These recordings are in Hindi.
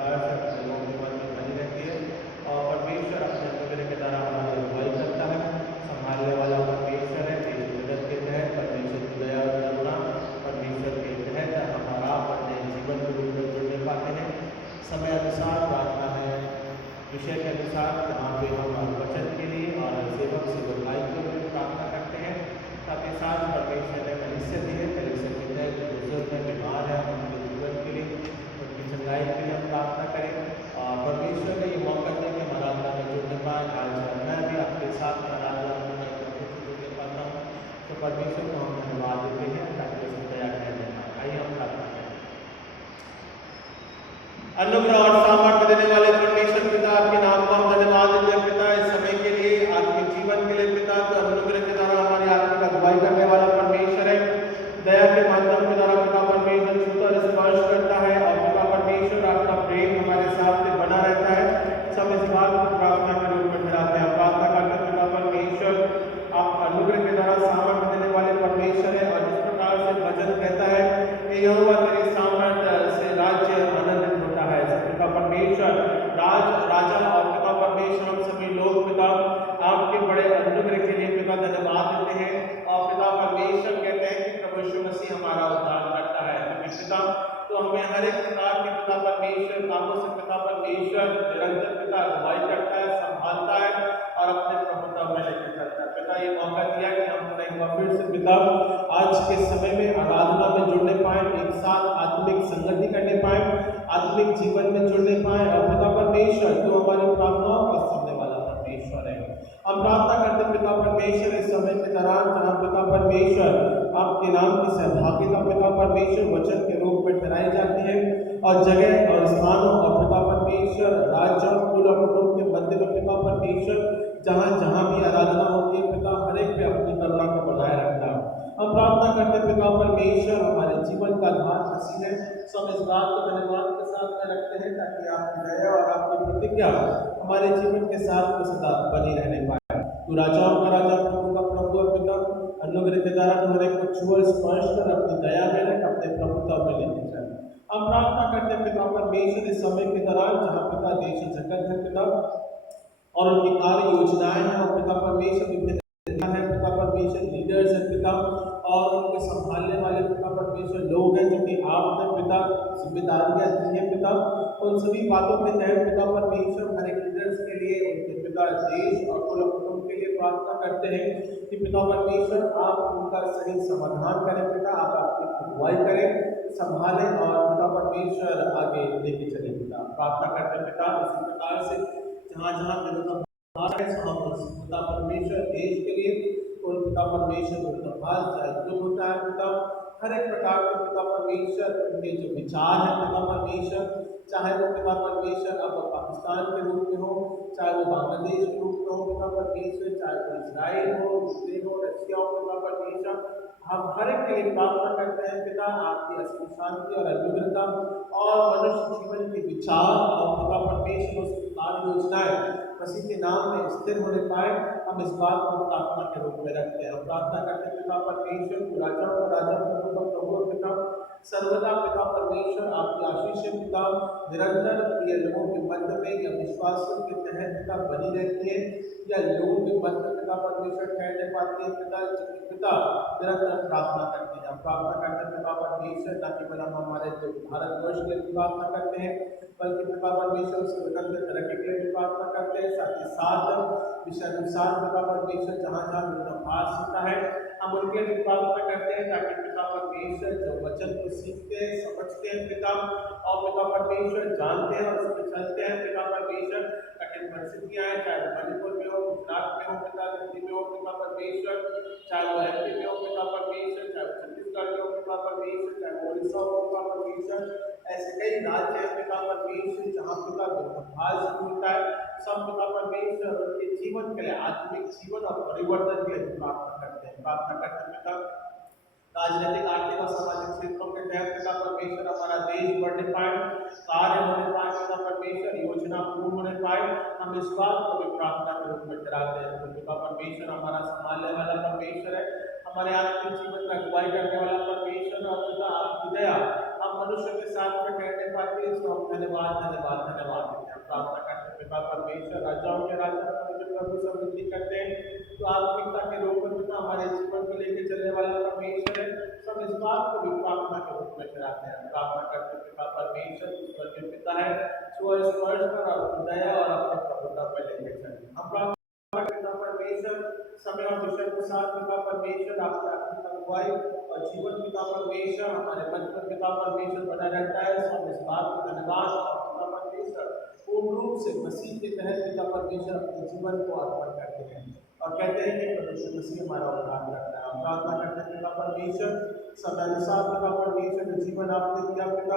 प्रकार से अपने लोगों के मन में बनी रहती है और परमेश्वर अपने अनुग्रह के द्वारा हमारी अगुवाई करता है। संभालने वाला परमेश्वर है। देश जगत के तहत परमेश्वर की दया और करुणा, परमेश्वर के तहत हमारा अपने जीवन के रूप में जुड़ने पाते हैं। समय अनुसार प्रार्थना है विषय के अनुसार जहाँ पे हम वचन के लिए और सेवक सेवकाई के लिए प्रार्थना करते हैं। साथ ही साथ परमेश्वर ने कलीसिया दी है, कलीसिया के तहत जो बुजुर्ग है, बीमार है, उनके जीवन के लिए, उनकी चंगाई के लिए हम प्रार्थना करें। और परमेश्वर ने ये मौका दिया कि हम आराधना में जुड़ने पाए। आज मैं भी आपके साथ आराधना में जुड़ने पाता हूँ, तो परमेश्वर को हम धन्यवाद देते हैं ताकि उसको दया करने पाए। आइए हम प्रार्थना करें। अनुग्रह और सामर्थ्य देने वाले परमेश्वर पिता, आपके नाम को हम धन्यवाद देते हैं पिता, इस समय के लिए, आपके जीवन के लिए पिता। तो अनुग्रह के द्वारा हमारी आत्मिक अगुवाई करने वाला परमेश्वर है। दया के माध्यम के द्वारा पिता परमेश्वर छूता और स्पर्श करता है और पिता परमेश्वर आपका प्रेम हमारे साथ में बना रहता है। सब इस बात को प्रार्थना के रूप में ठहराते हैं। प्रार्थना करते हैं पिता परमेश्वर, आप अनुग्रह के द्वारा सामर्थ्य देने वाले परमेश्वर है। और जिस प्रकार से वचन कहता है कि यहोवा तेरे सामर्थ्य से राज्य आनंदित होता है। पिता परमेश्वर राजा और पिता परमेश्वर हम सभी लोग पिता आपके बड़े अनुग्रह के लिए पिता धन्यवाद देते हैं। और पिता परमेश्वर कहते हैं कि प्रभु यीशु मसीह हमारा उद्धार करता है। पिता तो हमें हर एक प्रकार के पिता परमेश्वर कामों से पिता परमेश्वर निरंतर पिता अगुवाई करता है, संभालता है और अपने प्रभुता में लेकर चलता है। पिता ये मौका दिया कि हम एक बार फिर से पिता आज के समय में आराधना में जुड़ने पाए, एक साथ आत्मिक संगति करने पाए, आत्मिक जीवन में जुड़ने पाए। और पिता परमेश्वर जो हमारी प्रार्थनाओं को सुनने वाला परमेश्वर है, हम प्रार्थना करते पिता परमेश्वर इस समय के दौरान जहाँ पिता परमेश्वर आपके नाम की सहभागिता पिता परमेश्वर वचन के रूप में ठहराई जाती है और जगह और स्थानों और पिता परमेश्वर राज्यों कुल और कुटुंब के मध्य में पिता परमेश्वर जहाँ जहाँ भी आराधना होती है पिता हर एक पे अपनी करुणा को बनाए रखना। हम प्रार्थना करते पिता परमेश्वर हमारे जीवन का आधार मसीह है। सब इस बात को धन्यवाद के साथ में रखते हैं ताकि आपकी दया और आपकी प्रतिज्ञा हमारे जीवन के साथ में सदा बनी रहने पाए। तू राजाओं का राजा, प्रभु का प्रभु और पिता, अनुग्रह के द्वारा तुम्हारे को छुआ स्पर्श कर अपनी दया में रख अपने प्रभुता में लेके चल। हम प्रार्थना करते हैं पिता परमेश्वर इस समय के दौरान जहाँ पिता देश जगत है पिता और उनकी कार्य योजनाएं हैं और पिता परमेश्वर विभिन्न है पिता परमेश्वर लीडर्स है पिता और उनके संभालने वाले पिता परमेश्वर लोग हैं जो कि आपने पिता जिम्मेदारियां दी है पिता। उन सभी बातों के तहत पिता परमेश्वर हर एक लीडर्स के लिए उनके पिता देश और कुल कुटुंब के लिए प्रार्थना करते हैं कि पिता परमेश्वर आप उनका सही समाधान करें पिता, आप आपकी अगुवाई करें, संभालें और पिता परमेश्वर आगे लेके चले पिता। प्रार्थना करते पिता इसी प्रकार से जहाँ जहाँ पिता परमेश्वर देश के लिए और पिता परमेश्वर जो होता है पिता हर एक प्रकार के पिता परमेश्वर उनके जो विचार है पिता परमेश्वर, चाहे वो पिता परमेश्वर अब पाकिस्तान के रूप में हो, चाहे वो बांग्लादेश के रूप में हो पिता परमेश्वर, चाहे वो इसराइल हो, यूक्रेन हो, रशिया हो पिता परमेश्वर, हम हर एक के लिए प्रार्थना करते हैं पिता आपकी असली शांति और अनुग्रहता और मनुष्य जीवन के विचार और पिता परमेश्वर उसकी कार्य योजनाएं मसीह के नाम में स्थिर होने पाए। हम इस बात को प्रार्थना के रूप में रखते हैं। हम प्रार्थना करते हैं पिता परमेश्वर राजा प्रभु पिता सर्वदा पिता परमेश्वर आपकी आशीष पिता निरंतर ये लोगों के मध्य में या विश्वासों के तहत पिता बनी रहती है या लोगों के मध्य पिता परमेश्वर ठहरने पाती है पिता पिता निरंतर प्रार्थना करते हैं। हम प्रार्थना करते हैं पिता परमेश्वर न केवल हम हमारे जो भारतवर्ष के लिए प्रार्थना करते हैं बल्कि पिता परमेश्वर उसके निरंतर तरक्की के लिए भी प्रार्थना करते हैं। साथ ही साथ विषयानुसार पिता परमेश्वर जहाँ जहाँ विरोधाभास होता है हम उनके लिए प्रार्थना करते हैं ताकि पिता परमेश्वर जो वचन को सीखते हैं समझते हैं पिता और पिता परमेश्वर जानते हैं और उस पर चलते हैं पिता परमेश्वर कठिन परिस्थितियाँ हैं, चाहे मणिपुर में हो, गुजरात में हो पिता, दिल्ली में हो पिता परमेश्वर, चाहे वो एमपी में हो पिता परमेश्वर, चाहे छत्तीसगढ़ में हो पिता परमेश्वर, चाहे उड़ीसा हो पिता परमेश्वर, ऐसे कई राज्य हैं पिता परमेश्वर जहाँ पिता विरोधाभास होता है। सब पिता परमेश्वर उनके जीवन के लिए आत्मिक जीवन और परिवर्तन के लिए प्रार्थना करते हैं। प्रार्थना करते हैं पिता राजनीतिक आर्थिक और सामाजिक क्षेत्रों के तहत पिता परमेश्वर हमारा देश बढ़ने पाए, कार्य होने पाए पिता परमेश्वर, योजना पूर्ण होने पाए। हम इस बात को भी प्रार्थना के रूप में कराते हैं। तो पिता परमेश्वर हमारा संभालने वाला परमेश्वर है, हमारे आत्मिक जीवन में अगुवाई करने वाला परमेश्वर और पिता आपकी दया हम मनुष्य के साथ में ठहरने पाते हैं। इसको हम धन्यवाद परमेश्वर, राजाओं के राजा प्रभु समृद्धि करते हैं, तो आत्मिकता के रूप में पिता हमारे जीवन को लेकर चलने वाला परमेश्वर है। सब इस बात को भी प्रार्थना के रूप में चढ़ाते हैं, प्रार्थना करते पिता परमेश्वर ईश्वर के पिता है, जो स्पर्श कर और दया और अपने प्रभुता पर लेकर चले। हम प्रार्थना पिता परमेश्वर समय और विषय के साथ पिता परमेश्वर आपका अगुवाई और जीवन पिता परमेश्वर हमारे मन में पिता परमेश्वर बना रहता है। सब इस बात का धन्यवाद पिता परमेश्वर पूर्ण रूप से मसीह के तहत पिता परमेश्वर अपने जीवन को अर्पण करते हैं और कहते हैं कि परमेश्वर मसीह हमारा उद्धार करता है। हम प्रार्थना करते हैं पिता परमेश्वर समय अनुसार पिता परमेश्वर जो जीवन आपने दिया पिता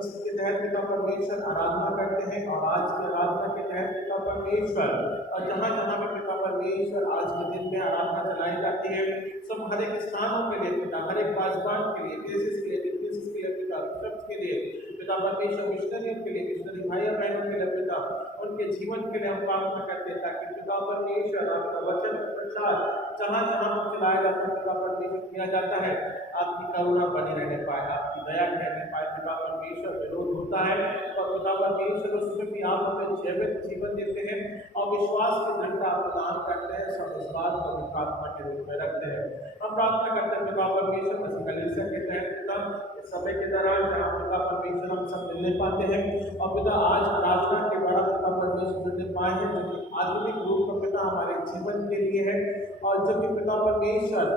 उसके तहत पिता परमेश्वर आराधना करते हैं, और आज की आराधना के तहत पिता परमेश्वर और जहाँ जहाँ भी पिता परमेश्वर आज के दिन में आराधना चलाई जाती है, सब हर एक स्थानों के लिए पिता, हर एक पासवान के लिए, केसेस के लिए, विटनेसेस के लिए पिता, बिशप्स के लिए पिता परमेश्वर, मिशनरियों के लिए, मिशनरी भाई बहनों के लिए पिता, उनके जीवन के लिए हम प्रार्थना करते हैं ताकि पिता परमेश्वर आपका वचन प्रचार जहाँ जहाँ चलाया जाता है पिता परमेश्वर किया जाता है, आपकी करुणा बनी रहने पाए, आपकी दया रहने पाए पिता परमेश्वर। विरोध होता है और पिता परमेश्वर उसमें भी आप हमें जीवित जीवन देते हैं और विश्वास की दृढ़ता प्रदान करते हैं। सब इस बात को भी प्रार्थना के रूप में रखते हैं। हम प्रार्थना करते हैं पिता परमेश्वर मसीह कलीसिया के तहत पिता इस समय के दौरान जहाँ पिता परमेश्वर हम सब मिलने पाते हैं और पिता आज आराधना के द्वारा पिता परमेश्वर जुड़ने पाए हैं, जो कि आधुनिक रूप में पिता हमारे जीवन के लिए है और जो कि पिता परमेश्वर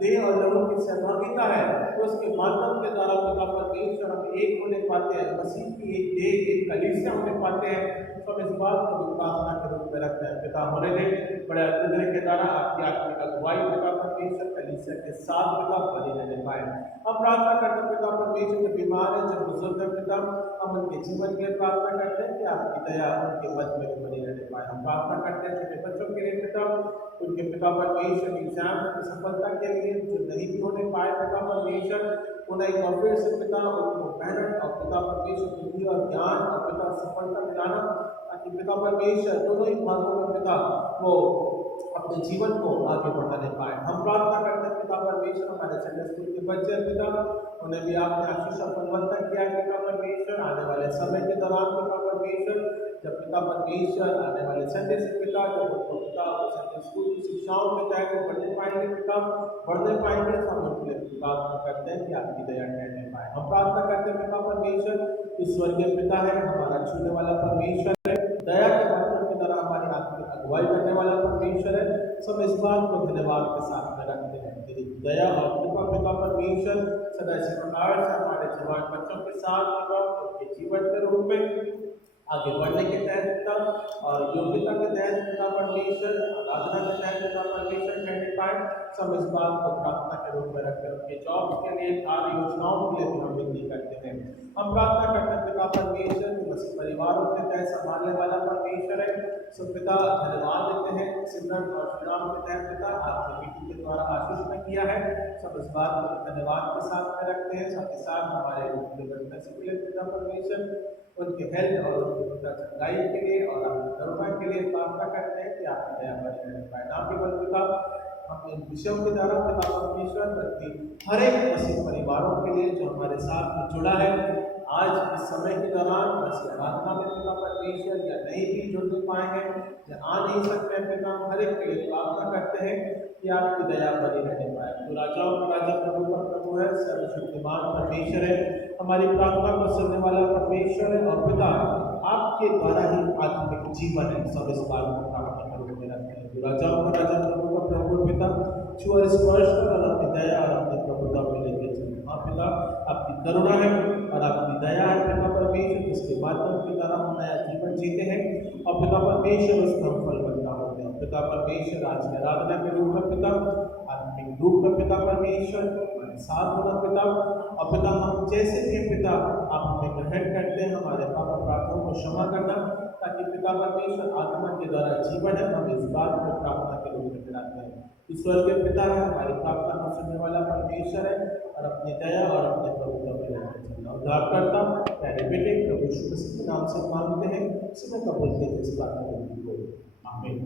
देह और लहू की सहभागिता है, तो उसके माध्यम के द्वारा पिता परमेश्वर हम एक होने पाते हैं, मसीह की एक देह एक कलीसिया होने पाते हैं। तो हम इस बात को भी प्रार्थना के रूप में रखते हैं। पिता होने दे बड़े अद्भुत के द्वारा आपकी आत्मिक अगुवाई पिता परमेश्वर कलीसिया के साथ पिता बनी रहने पाए। हम प्रार्थना करते हैं पिता परमेश्वर जो बीमार है, जो बुजुर्ग है पिता, हम उनके जीवन के लिए प्रार्थना करते हैं कि आपकी दया उनके मध्य में बनी रहने पाए। हम प्रार्थना करते हैं छोटे बच्चों के लिए पिता, उनके पिता परमेश्वर एग्जाम की सफलता के लिए जो नहीं भी होने पाए पिता परमेश्वर, उन्हें एक बार फिर से पिता उनको मेहनत और पिता परमेश्वर बुद्धि और ज्ञान और पिता सफलता दिलाना, ताकि पिता परमेश्वर दोनों ही भागों में पिता वो अपने जीवन को आगे बढ़ाने पाए। हम प्रार्थना करते हैं पिता परमेश्वर हमारे संडे स्कूल के बच्चे पिता, उन्हें भी आपने आशीष और फलवत्ता किया पिता परमेश्वर। आने वाले समय के दौरान पिता परमेश्वर जब पिता परमेश्वर आने वाले संडे से पिता जब उनको पिता संडे स्कूल की शिक्षाओं के तहत वो बढ़ने पाएंगे पिता, बढ़ने पाएंगे, तो हम उनके लिए प्रार्थना करते हैं कि आपकी दया ठहरने पाए। हम प्रार्थना करते हैं पिता परमेश्वर कि स्वर्गीय पिता है, हमारा छूने वाला परमेश्वर है, दया के माध्यम के द्वारा हमारी आत्मिक अगुवाई करने वाला परमेश्वर है। सब इस बात को धन्यवाद के साथ में रखते हैं। तेरी दया और कृपा पिता परमेश्वर सदा इसी प्रकार से हमारे जवान बच्चों के साथ उनके जीवन के रूप में आगे बढ़ने के तहत पिता और योग्यता के तहत पिता परमेश्वर, आराधना के तहत पिता परमेश्वर कहने पाए। सब इस बात को प्रार्थना के रूप में रखकर उनके जॉब के लिए, कार्य योजनाओं के लिए भी हम विनती करते हैं। हम प्रार्थना करते हैं पिता परमेश्वर कि मसीह परिवारों के तहत संभालने वाला परमेश्वर है। सब पिता धन्यवाद देते हैं सिमरन और श्रीराम के तहत पिता आपने बेटी के द्वारा आशीष में किया है। सब इस बात को धन्यवाद के साथ में रखते हैं। साथ ही साथ हमारे पिता परमेश्वर उनके हेल्थ और उनके पिता चंगाई के लिए और आपकी करुणा के लिए प्रार्थना करते हैं कि आपकी दया बनी रहने पाए। ना केवल पिता हम इन विषयों के द्वारा पिता परमेश्वर बल्कि हर एक मसीह परिवारों के लिए जो हमारे साथ में जुड़ा है आज इस समय के दौरान मसीह आराधना में पिता परमेश्वर या नहीं भी जुड़ने पाए हैं या आ नहीं सकते हैं पिता, हर एक के लिए प्रार्थना करते हैं कि आपकी दया बनी रहने पाए। तो राजाओं का राजा प्रभु का प्रभु है, सर्वशक्तिमान परमेश्वर है, हमारी प्रार्थना को सुनने वाला परमेश्वर है और पिता आपके द्वारा ही आत्मिक जीवन है। सब इस बात को प्रार्थना करके रखते हैं। तो राजाओं का राजा प्रभु का प्रभु पिता छू और स्पर्श कर और अपनी दया और अपनी प्रभुता में लेके चले। हाँ पिता आपकी करुणा है और आपकी दया है पिता परमेश्वर, जिसके माध्यम के द्वारा हम नया जीवन जीते हैं और पिता परमेश्वर उसका हम फल बनता होते हैं। पिता परमेश्वर आज की आराधना के रूप में पिता आत्मिक रूप में पिता परमेश्वर हमारे साथ होना पिता, और पिता हम जैसे भी पिता आप हमें ग्रहण करते हैं, हमारे पाप अपराधों को क्षमा करना, ताकि पिता परमेश्वर आत्मा के द्वारा जीवन है। हम इस बात को प्रार्थना के रूप में कराते हैं। ईश्वर के पिता है, हमारी प्रार्थना को सुनने वाला परमेश्वर है और अपनी दया और अपने प्रभुत्व में रहकर चलना उद्धार करता प्यारे बेटे प्रभु यीशु मसीह के नाम से मांगते हैं, समय कबूल कीजिए इस प्रार्थना को। आमीन।